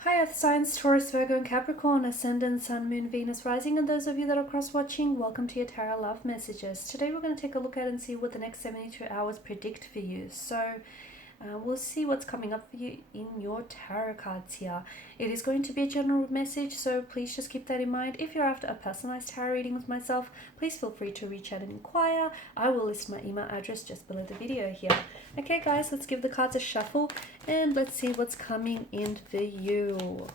Hi Earth signs, Taurus, Virgo and Capricorn, Ascendant, Sun, Moon, Venus, Rising, and those of you that are cross-watching, welcome to your Tarot Love Messages. Today we're going to take a look at and see what the next 72 hours predict for you. So we'll see what's coming up for you in your tarot cards here. It is going to be a general message, so please just keep that in mind. If you're after a personalized tarot reading with myself, please feel free to reach out and inquire. I will list my email address just below the video here. Okay guys, let's give the cards a shuffle and let's see what's coming in for you.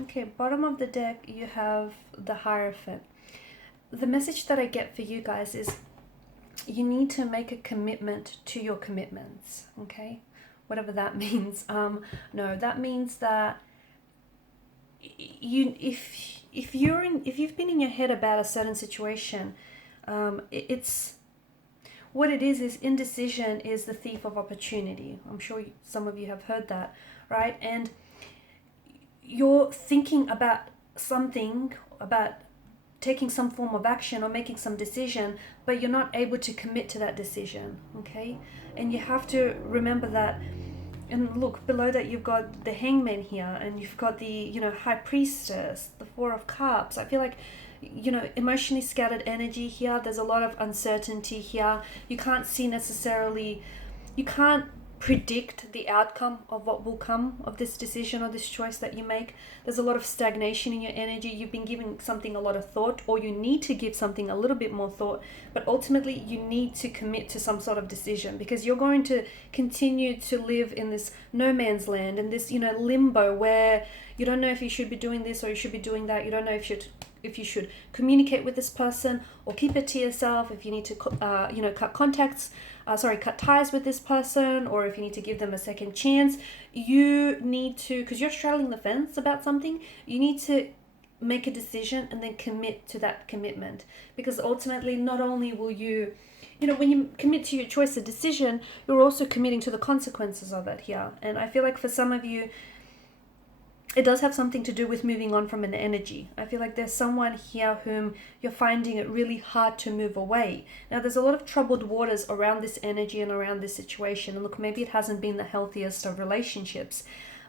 Okay, bottom of the deck you have the Hierophant. The message that I get for you guys is you need to make a commitment to your commitments, okay? Whatever that means. No, that means that if you've been in your head about a certain situation, it's what it is indecision is the thief of opportunity. I'm sure some of you have heard that, right? And you're thinking about something, about taking some form of action or making some decision, but you're not able to commit to that decision, okay? And you have to remember that. And look, below that you've got the Hangman here, and you've got the, High Priestess, the Four of Cups. I feel like, emotionally scattered energy here. There's a lot of uncertainty here. You can't see necessarily, you can't predict the outcome of what will come of this decision or this choice that you make. There's a lot of stagnation in your energy. You've been giving something a lot of thought, or you need to give something a little bit more thought, but ultimately you need to commit to some sort of decision, because you're going to continue to live in this no man's land, in this limbo where you don't know if you should be doing this or you should be doing that. You don't know if you should communicate with this person or keep it to yourself, if you need to cut ties with this person, or if you need to give them a second chance. You need to, because you're straddling the fence about something, you need to make a decision and then commit to that commitment, because ultimately not only will you, when you commit to your choice or decision, you're also committing to the consequences of it here. And I feel like for some of you, it does have something to do with moving on from an energy. I feel like there's someone here whom you're finding it really hard to move away. Now, there's a lot of troubled waters around this energy and around this situation. And look, maybe it hasn't been the healthiest of relationships,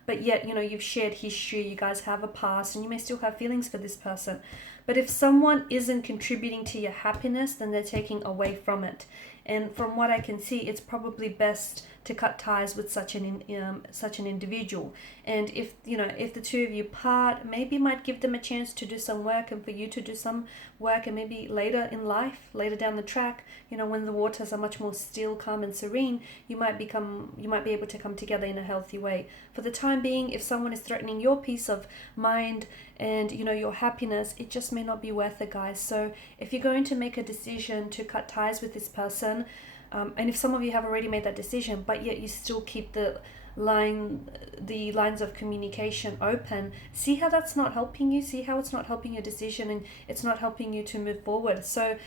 but yet, you've shared history, you guys have a past, and you may still have feelings for this person. But if someone isn't contributing to your happiness, then they're taking away from it. And from what I can see, it's probably best to cut ties with such an individual. And if the two of you part, maybe might give them a chance to do some work, and for you to do some work, and maybe later in life, later down the track, when the waters are much more still, calm and serene, you might be able to come together in a healthy way. For the time being, if someone is threatening your peace of mind and your happiness, it just may not be worth it, guys. So if you're going to make a decision to cut ties with this person, and if some of you have already made that decision, but yet you still keep the lines of communication open, see how that's not helping you, see how it's not helping your decision, and it's not helping you to move forward. So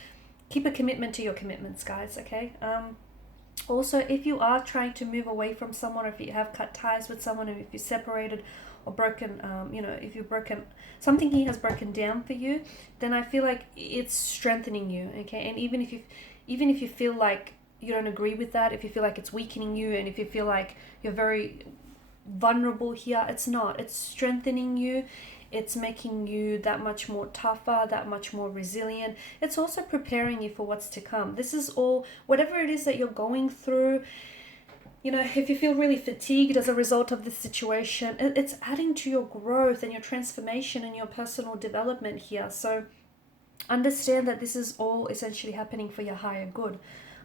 keep a commitment to your commitments, guys, okay? Also, if you are trying to move away from someone, or if you have cut ties with someone, or if you're separated or broken, if you've broken, something he has broken down for you, then I feel like it's strengthening you, okay? And even if you feel like you don't agree with that, if you feel like it's weakening you, and if you feel like you're very vulnerable here, it's not. It's strengthening you. It's making you that much more tougher, that much more resilient. It's also preparing you for what's to come. This is all, whatever it is that you're going through, if you feel really fatigued as a result of this situation, it's adding to your growth and your transformation and your personal development here. So understand that this is all essentially happening for your higher good.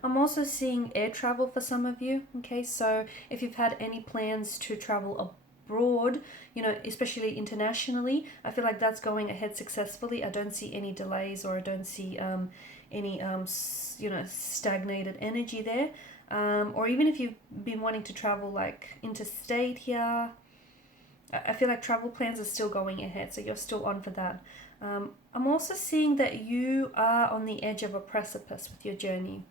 I'm also seeing air travel for some of you, okay? So if you've had any plans to travel abroad, especially internationally, I feel like that's going ahead successfully. I don't see any delays, or I don't see any stagnated energy there. Or even if you've been wanting to travel like interstate here, I feel like travel plans are still going ahead, so you're still on for that. I'm also seeing that you are on the edge of a precipice with your journey.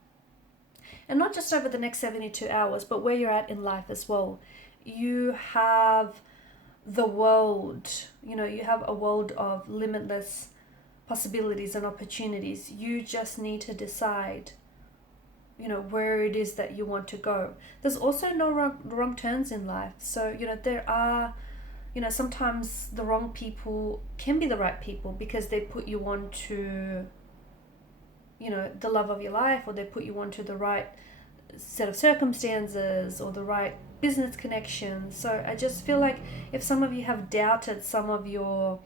And not just over the next 72 hours, but where you're at in life as well. You have the world, you have a world of limitless possibilities and opportunities. You just need to decide, where it is that you want to go. There's also no wrong turns in life. So, there are, sometimes the wrong people can be the right people because they put you on to, the love of your life, or they put you onto the right set of circumstances or the right business connections. So I just feel like if some of you have doubted some of your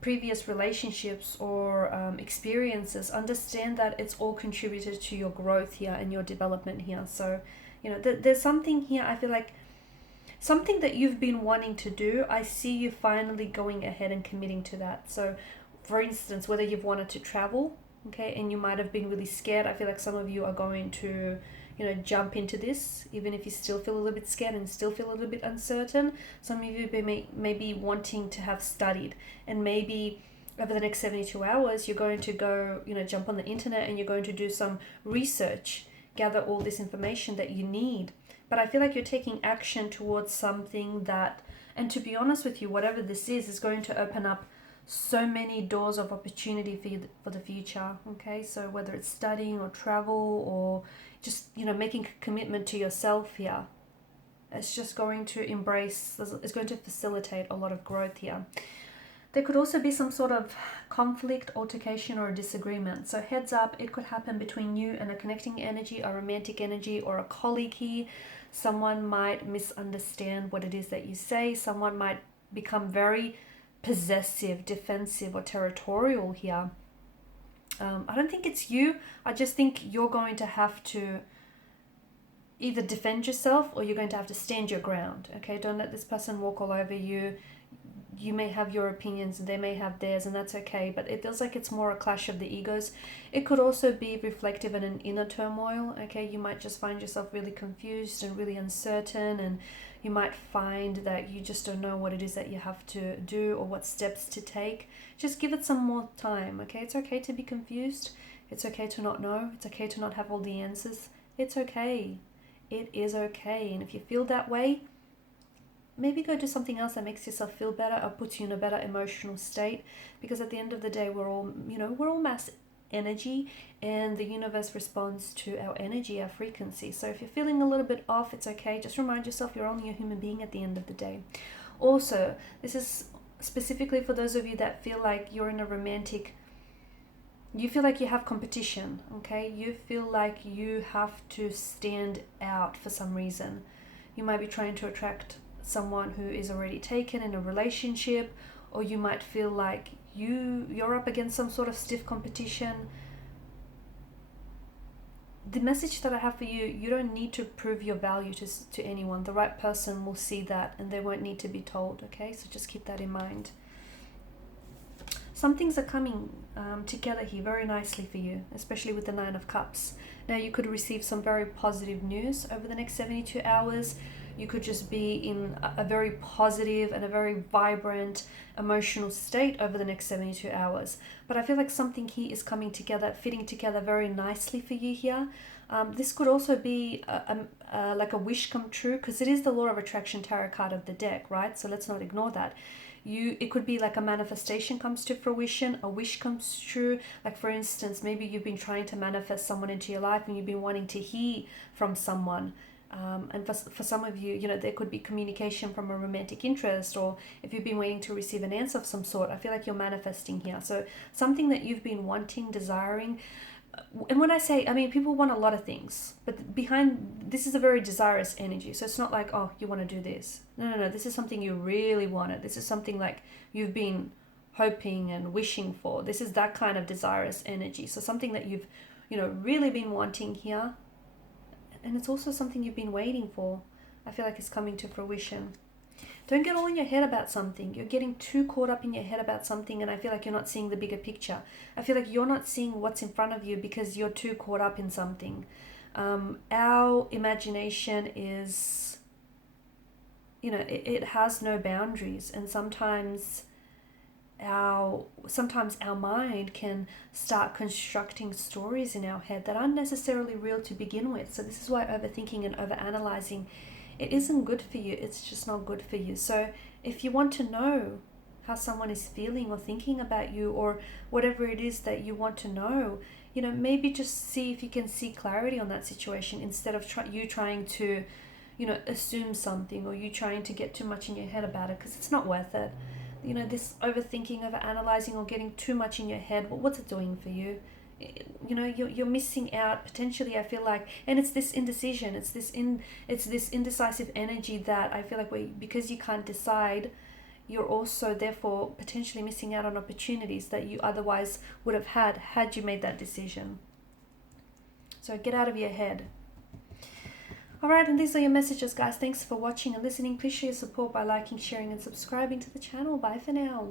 previous relationships or experiences, understand that it's all contributed to your growth here and your development here. So, there's something here, I feel like something that you've been wanting to do, I see you finally going ahead and committing to that. So, for instance, whether you've wanted to travel, okay, and you might have been really scared, I feel like some of you are going to jump into this, even if you still feel a little bit scared and still feel a little bit uncertain. Some of you may be wanting to have studied, and maybe over the next 72 hours, you're going to go, jump on the internet and you're going to do some research, gather all this information that you need. But I feel like you're taking action towards something that, and to be honest with you, whatever this is going to open up so many doors of opportunity for you for the future. Okay, so whether it's studying or travel or just making a commitment to yourself here, it's just going to it's going to facilitate a lot of growth here. There could also be some sort of conflict, altercation, or a disagreement. So heads up, it could happen between you and a connecting energy, a romantic energy, or a colleague here. Someone might misunderstand what it is that you say. Someone might become very possessive, defensive, or territorial here. I don't think it's you. I just think you're going to have to either defend yourself or you're going to have to stand your ground. Okay, don't let this person walk all over you. You may have your opinions and they may have theirs, and that's okay, but it feels like it's more a clash of the egos. It could also be reflective in an inner turmoil. Okay, you might just find yourself really confused and really uncertain, and you might find that you just don't know what it is that you have to do or what steps to take. Just give it some more time. Okay, it's okay to be confused. It's okay to not know. It's okay to not have all the answers. It's okay. It is okay. And if you feel that way, maybe go do something else that makes yourself feel better or puts you in a better emotional state, because at the end of the day, we're all mass energy, and the universe responds to our energy, our frequency. So if you're feeling a little bit off, it's okay. Just remind yourself you're only a human being at the end of the day. Also, this is specifically for those of you that feel like you're in a romantic, you feel like you have competition, okay? You feel like you have to stand out for some reason. You might be trying to attract someone who is already taken in a relationship, or you might feel like you're up against some sort of stiff competition. The message that I have for you, you don't need to prove your value to anyone. The right person will see that and they won't need to be told, okay? So just keep that in mind. Some things are coming together here very nicely for you, especially with the 9 of Cups. Now you could receive some very positive news over the next 72 hours. You could just be in a very positive and a very vibrant emotional state over the next 72 hours. But I feel like something here is coming together, fitting together very nicely for you here. This could also be like a wish come true, because it is the Law of Attraction tarot card of the deck, right? So let's not ignore that. It could be like a manifestation comes to fruition, a wish comes true. Like for instance, maybe you've been trying to manifest someone into your life and you've been wanting to hear from someone. And for some of you, there could be communication from a romantic interest, or if you've been waiting to receive an answer of some sort, I feel like you're manifesting here. So something that you've been wanting, desiring. And when I say, I mean, people want a lot of things, but behind this is a very desirous energy. So it's not like, oh, you want to do this. No. This is something you really wanted. This is something like you've been hoping and wishing for. This is that kind of desirous energy. So something that you've, really been wanting here. And it's also something you've been waiting for. I feel like it's coming to fruition. Don't get all in your head about something. You're getting too caught up in your head about something, and I feel like you're not seeing the bigger picture. I feel like you're not seeing what's in front of you because you're too caught up in something. Our imagination is, you know, it has no boundaries, and sometimes our mind can start constructing stories in our head that aren't necessarily real to begin with. So this is why overthinking and overanalyzing, it isn't good for you. It's just not good for you. So if you want to know how someone is feeling or thinking about you, or whatever it is that you want to know, you know, maybe just see if you can see clarity on that situation, instead of you trying to, you know, assume something, or you trying to get too much in your head about it, because it's not worth it. You know, this overthinking, over analyzing, or getting too much in your head, what's it doing for you? You know, you're missing out potentially, I feel like. And it's this indecision, it's this indecisive energy that I feel like because you can't decide, you're also therefore potentially missing out on opportunities that you otherwise would have had you made that decision. So get out of your head. Alright, and these are your messages, guys. Thanks for watching and listening. Please show your support by liking, sharing, and subscribing to the channel. Bye for now.